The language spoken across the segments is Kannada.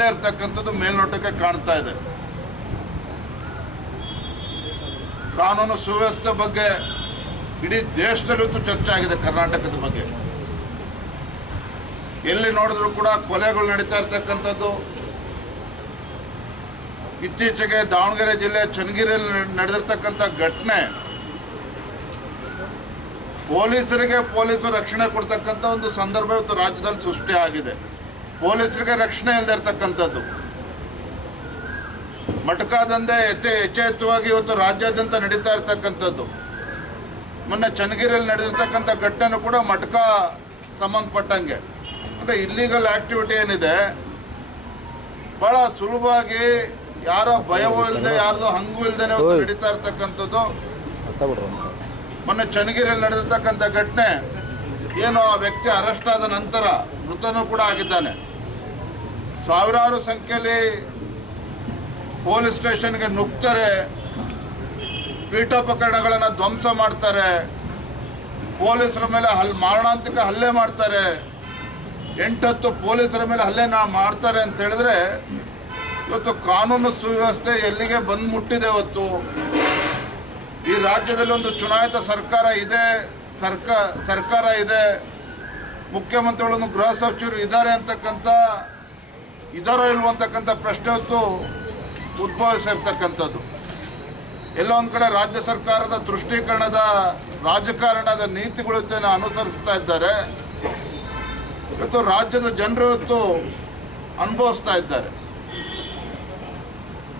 ಇಲ್ಲದೆ ಇರತಕ್ಕಂಥದ್ದು ಮೇಲ್ನೋಟಕ್ಕೆ ಕಾಣ್ತಾ ಇದೆ. ಕಾನೂನು ಸುವ್ಯವಸ್ಥೆ ಬಗ್ಗೆ ಇಡೀ ದೇಶದಲ್ಲಿ ಚರ್ಚೆ ಆಗಿದೆ ಕರ್ನಾಟಕದ ಬಗ್ಗೆ. ಎಲ್ಲಿ ನೋಡಿದ್ರು ಕೂಡ ಕೊಲೆಗಳು ನಡೀತಾ ಇರ್ತಕ್ಕಂಥದ್ದು. ಇತ್ತೀಚೆಗೆ ದಾವಣಗೆರೆ ಜಿಲ್ಲೆ ಚನ್ನಗಿರಿಯಲ್ಲಿ ನಡೆ- ನಡೆದಿರ್ತಕ್ಕಂಥ ಘಟನೆ. ಪೊಲೀಸರಿಗೆ ಪೊಲೀಸರು ರಕ್ಷಣೆ ಕೊಡ್ತಕ್ಕಂಥ ಒಂದು ಸಂದರ್ಭ ಇವತ್ತು ರಾಜ್ಯದಲ್ಲಿ ಸೃಷ್ಟಿ ಆಗಿದೆ. ಪೊಲೀಸರಿಗೆ ರಕ್ಷಣೆ ಇಲ್ಲದೆ ಇರ್ತಕ್ಕಂಥದ್ದು. ಮಟಕ ದಂಧೆ ಯಥೇ ಯಥೇಚ್ಛವಾಗಿ ಇವತ್ತು ರಾಜ್ಯಾದ್ಯಂತ ನಡೀತಾ ಇರ್ತಕ್ಕಂಥದ್ದು. ಮೊನ್ನೆ ಚನ್ನಗಿರಿಯಲ್ಲಿ ನಡೆದಿರ್ತಕ್ಕಂಥ ಘಟನೆ ಕೂಡ ಮಟಕ ಸಂಬಂಧಪಟ್ಟಂಗೆ. ಅಂದರೆ ಇಲ್ಲಿಗಲ್ ಆಕ್ಟಿವಿಟಿ ಏನಿದೆ ಭಾಳ ಸುಲಭವಾಗಿ ಯಾರೋ ಭಯವೂ ಇಲ್ಲದೆ ಯಾರ್ದು ಹಂಗೂ ಇಲ್ಲದೆ ನಡೀತಾ ಇರ್ತಕ್ಕಂಥದ್ದು. ಮೊನ್ನೆ ಚನ್ನಗಿರಿಯಲ್ಲಿ ನಡೆದಿರ್ತಕ್ಕಂಥ ಘಟನೆ ಏನು ಆ ವ್ಯಕ್ತಿ ಅರೆಸ್ಟ್ ಆದ ನಂತರ ಮೃತನೂ ಕೂಡ ಆಗಿದ್ದಾನೆ. ಸಾವಿರಾರು ಸಂಖ್ಯೆಯಲ್ಲಿ ಪೊಲೀಸ್ ಸ್ಟೇಷನ್ಗೆ ನುಗ್ತಾರೆ, ಪೀಠೋಪಕರಣಗಳನ್ನು ಧ್ವಂಸ ಮಾಡ್ತಾರೆ, ಪೊಲೀಸರ ಮೇಲೆ ಹಲ್, ಮಾರಣಾಂತಿಕ ಹಲ್ಲೆ ಮಾಡ್ತಾರೆ, ಎಂಟತ್ತು ಪೊಲೀಸರ ಮೇಲೆ ಹಲ್ಲೆ ನಾ, ಮಾಡ್ತಾರೆ ಅಂತ ಹೇಳಿದ್ರೆ ಇವತ್ತು ಕಾನೂನು ಸುವ್ಯವಸ್ಥೆ ಎಲ್ಲಿಗೆ ಬಂದು ಮುಟ್ಟಿದೆ ಇವತ್ತು? ಈ ರಾಜ್ಯದಲ್ಲಿ ಒಂದು ಚುನಾಯಿತ ಸರ್ಕಾರ ಇದೆ, ಸರ್ಕ, ಸರ್ಕಾರ ಇದೆ ಮುಖ್ಯಮಂತ್ರಿಗಳನ್ನು ಗೃಹ ಸಚಿವರು ಇದ್ದಾರೆ ಅಂತಕ್ಕಂಥ ಇದಾರೋ ಇಲ್ವಂತಕ್ಕಂಥ ಪ್ರಶ್ನೆ ಹೊತ್ತು ಉದ್ಭವಿಸಿರ್ತಕ್ಕಂಥದ್ದು ಎಲ್ಲ ಒಂದು ಕಡೆ ರಾಜ್ಯ ಸರ್ಕಾರದ ದೃಷ್ಟೀಕರಣದ ರಾಜಕಾರಣದ ನೀತಿಗಳನ್ನು ಅನುಸರಿಸ್ತಾ ಇದ್ದಾರೆ. ಇವತ್ತು ರಾಜ್ಯದ ಜನರು ಇವತ್ತು ಅನುಭವಿಸ್ತಾ ಇದ್ದಾರೆ.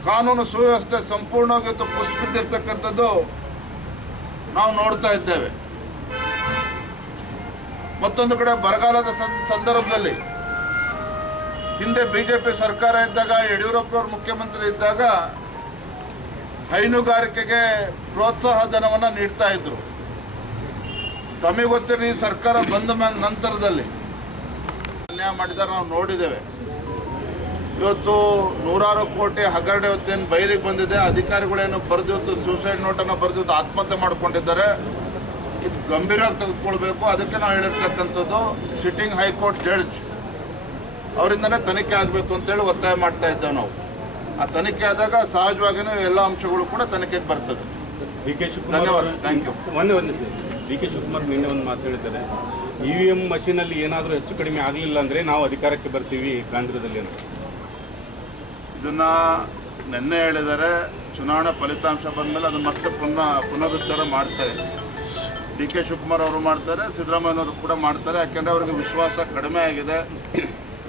ಕಾನೂನು ಸುವ್ಯವಸ್ಥೆ ಸಂಪೂರ್ಣವಾಗಿ ಇವತ್ತು ನಾವು ನೋಡ್ತಾ ಇದ್ದೇವೆ. ಮತ್ತೊಂದು ಕಡೆ ಬರಗಾಲದ ಸಂದರ್ಭದಲ್ಲಿ ಹಿಂದೆ ಬಿಜೆಪಿ ಸರ್ಕಾರ ಇದ್ದಾಗ, ಯಡಿಯೂರಪ್ಪನವರು ಮುಖ್ಯಮಂತ್ರಿ ಇದ್ದಾಗ ಹೈನುಗಾರಿಕೆಗೆ ಪ್ರೋತ್ಸಾಹ ಧನವನ್ನು ನೀಡ್ತಾ ಇದ್ರು. ತಮಗೆ ಗೊತ್ತಿರೋ ಸರ್ಕಾರ ಬಂದ ಮೇಲೆ ನಂತರದಲ್ಲಿ ಅನ್ಯಾಯ ಮಾಡಿದ್ದಾರೆ ನಾವು ನೋಡಿದ್ದೇವೆ. ಇವತ್ತು ನೂರಾರು ಕೋಟಿ ಹಗರಣೆ ಇವತ್ತೇನು ಬಯಲಿಗೆ ಬಂದಿದೆ, ಅಧಿಕಾರಿಗಳೇನು ಬರೆದು ಇವತ್ತು ಸೂಸೈಡ್ ನೋಟನ್ನು ಬರೆದಿವತ್ತು ಆತ್ಮಹತ್ಯೆ ಮಾಡ್ಕೊಂಡಿದ್ದಾರೆ. ಇದು ಗಂಭೀರವಾಗಿ ತೆಗೆದುಕೊಳ್ಬೇಕು. ಅದಕ್ಕೆ ನಾವು ಹೇಳಿರ್ತಕ್ಕಂಥದ್ದು ಸಿಟ್ಟಿಂಗ್ ಹೈಕೋರ್ಟ್ ಜಡ್ಜ್ ಅವರಿಂದನೇ ತನಿಖೆ ಆಗಬೇಕು ಅಂತೇಳಿ ಒತ್ತಾಯ ಮಾಡ್ತಾ ಇದ್ದೇವೆ ನಾವು. ಆ ತನಿಖೆ ಆದಾಗ ಸಹಜವಾಗಿಯೂ ಎಲ್ಲ ಅಂಶಗಳು ಕೂಡ ತನಿಖೆಗೆ ಬರ್ತದೆ. D K Shivakumar. ಒಂದು ಡಿ ಕೆ ಶಿವಕುಮಾರ್ ನಿನ್ನೆ ಒಂದು ಮಾತು ಹೇಳಿದ್ದಾರೆ. ಇ ವಿ ಎಂ ಮಷೀನಲ್ಲಿ ಏನಾದರೂ ಹೆಚ್ಚು ಕಡಿಮೆ ಆಗಲಿಲ್ಲ ಅಂದರೆ ನಾವು ಅಧಿಕಾರಕ್ಕೆ ಬರ್ತೀವಿ ಕೇಂದ್ರದಲ್ಲಿ ಅಂತ. ಇದನ್ನು ನಿನ್ನೆ ಹೇಳಿದರೆ ಚುನಾವಣಾ ಫಲಿತಾಂಶ ಬಂದಮೇಲೆ ಅದನ್ನು ಮತ್ತೆ ಪುನಃ ಪುನರುಚ್ಚಾರ ಮಾಡ್ತಾರೆ ಡಿ ಕೆ ಶಿವಕುಮಾರ್ ಅವರು ಮಾಡ್ತಾರೆ ಸಿದ್ದರಾಮಯ್ಯನವರು ಕೂಡ ಮಾಡ್ತಾರೆ. ಯಾಕೆಂದರೆ ಅವ್ರಿಗೆ ವಿಶ್ವಾಸ ಕಡಿಮೆ ಆಗಿದೆ.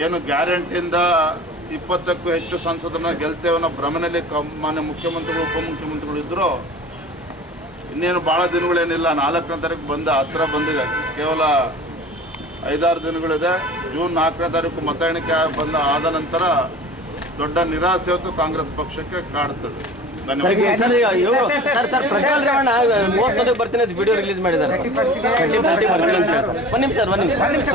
ಏನು ಗ್ಯಾರಂಟಿಯಿಂದ ಇಪ್ಪತ್ತಕ್ಕೂ ಹೆಚ್ಚು ಸಂಸದನ ಗೆಲ್ತೇವೆ ಅನ್ನೋ ಭ್ರಮನಲ್ಲಿ ಕ ಮಾನ್ಯ ಮುಖ್ಯಮಂತ್ರಿಗಳು ಉಪಮುಖ್ಯಮಂತ್ರಿಗಳು ಇದ್ದರು ಇನ್ನೇನು ಭಾಳ ದಿನಗಳೇನಿಲ್ಲ, ನಾಲ್ಕನೇ ತಾರೀಕು ಬಂದ, ಹತ್ರ ಬಂದಿದೆ. ಕೇವಲ ಐದಾರು ದಿನಗಳಿದೆ. ಜೂನ್ ನಾಲ್ಕನೇ ತಾರೀಕು ಮತ ಎಣಿಕೆ ಬಂದ ಆದ ನಂತರ ದೊಡ್ಡ ನಿರಾಸೆ ಹೊತ್ತು ಕಾಂಗ್ರೆಸ್ ಪಕ್ಷಕ್ಕೆ ಕಾಡ್ತದೆ. Sir sir sir Prajwal Revanna ಮೂವತ್ತೊಂದಕ್ಕೆ ಬರ್ತೀನಿ ಅಂತ ವಿಡಿಯೋ ರಿಲೀಸ್ ಮಾಡಿದ್ದಾರೆ ಬರ್ತೀನಿ ಅಂತ ಹೇಳಿ ಸರ್ ಒಂದು ನಿಮಿಷ. ಸರ್ ಒಂದು ನಿಮಿಷ